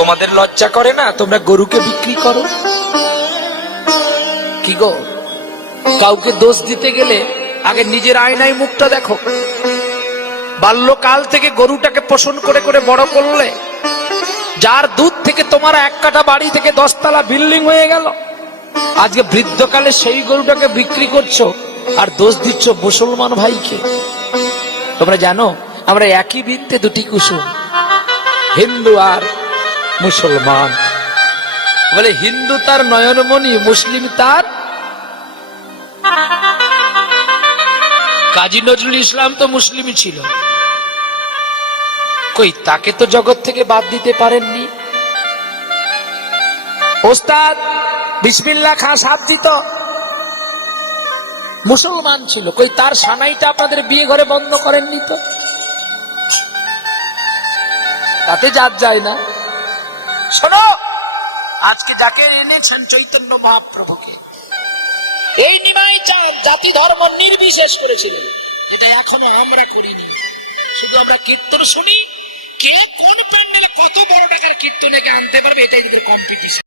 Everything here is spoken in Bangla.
তোমাদের লজ্জা করে না? তোমরা গরুকে বিক্রি করো। কি গো, কাউকে দোষ দিতে গেলে আগে নিজের আয়নায় মুখটা দেখো। বাল্যকাল থেকে গরুটাকে পোষণ করে করে বড় করলে, যার দুধ থেকে তোমার এক কাঠা বাড়ি থেকে 10 তলা বিল্ডিং হয়ে গেল, আজকে বৃদ্ধকালে সেই গরুটাকে বিক্রি করছো আর দোষ দিচ্ছ মুসলমান ভাইকে। তোমরা জানো আমরা একই বৃন্তে দুটি কুসুম, হিন্দু আর মুসলমান। বলে হিন্দু তার নয়নমণি, মুসলিম তার। কাজী নজরুল ইসলাম তো মুসলিমই ছিল, কই তাকে তো জগৎ থেকে বাদ দিতে পারেননি। ওস্তাদ বিসমিল্লাহ খান সাহেব তো মুসলমান ছিল, কই তার সানাইটা আপনাদের বিয়ে ঘরে বন্ধ করেননি তো। তাতে জাত যায় না। শোনো, আজকে যাকে এনেছেন চৈতন্য মহাপ্রভুকে, এই নিমাই চাঁদ জাতি ধর্ম নির্বিশেষ করেছিলেন, যেটা এখনো আমরা করিনি। শুধু আমরা কীর্তন শুনি, কে কোন প্যান্ডেলে কত বড় টাকার কীর্তনে আনতে পারবে এটাই কম্পিটিশন।